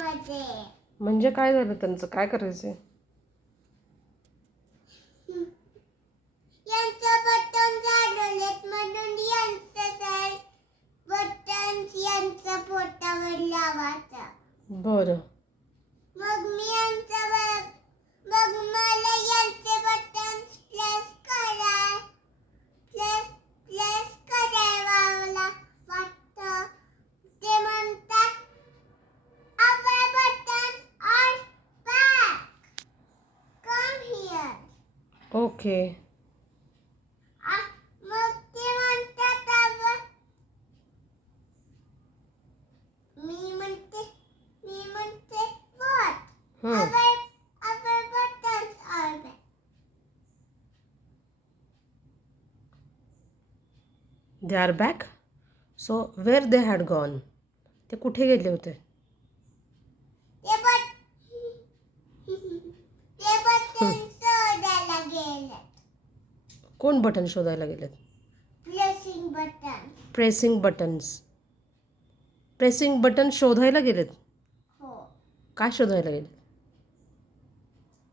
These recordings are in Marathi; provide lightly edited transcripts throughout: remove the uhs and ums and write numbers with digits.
म्हणजे काय झालं त्यांचं? काय करायचंय? यांचं बटन झालेत म्हणून यांचं बटन यांच्या पोटावर लावायचं. बरं. मग मी मग मला यांचे बटन प्लेस करायला वाटतं. ते म्हणतात our buttons are back. Come here. Okay. मग ते म्हणतात मी म्हणते what? Our buttons are back. They are back. So where they had gone? ते कुठे गेले होते? ते बटन शोधायला गेले. कोण बटन शोधायला गेलेत? Pressing button. Pressing buttons. Pressing button शोधायला गेलेत? हो. काय शोधायला गेलेत?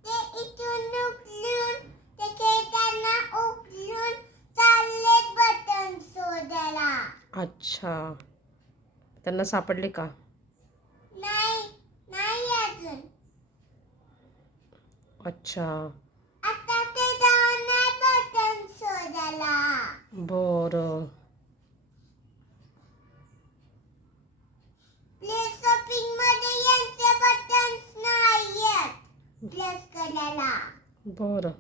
ते इथून उचलून ते खेळताना उचलून चाललेत बटन शोधायला. अच्छा. त्यांना सापडले का? नाही अजून. अच्छा. आता ते जाणार बटन शोधायला. बरं. प्लेस शॉपिंग मध्ये यांचे बटन्स नाहीयेत प्लेस करायला. बरं.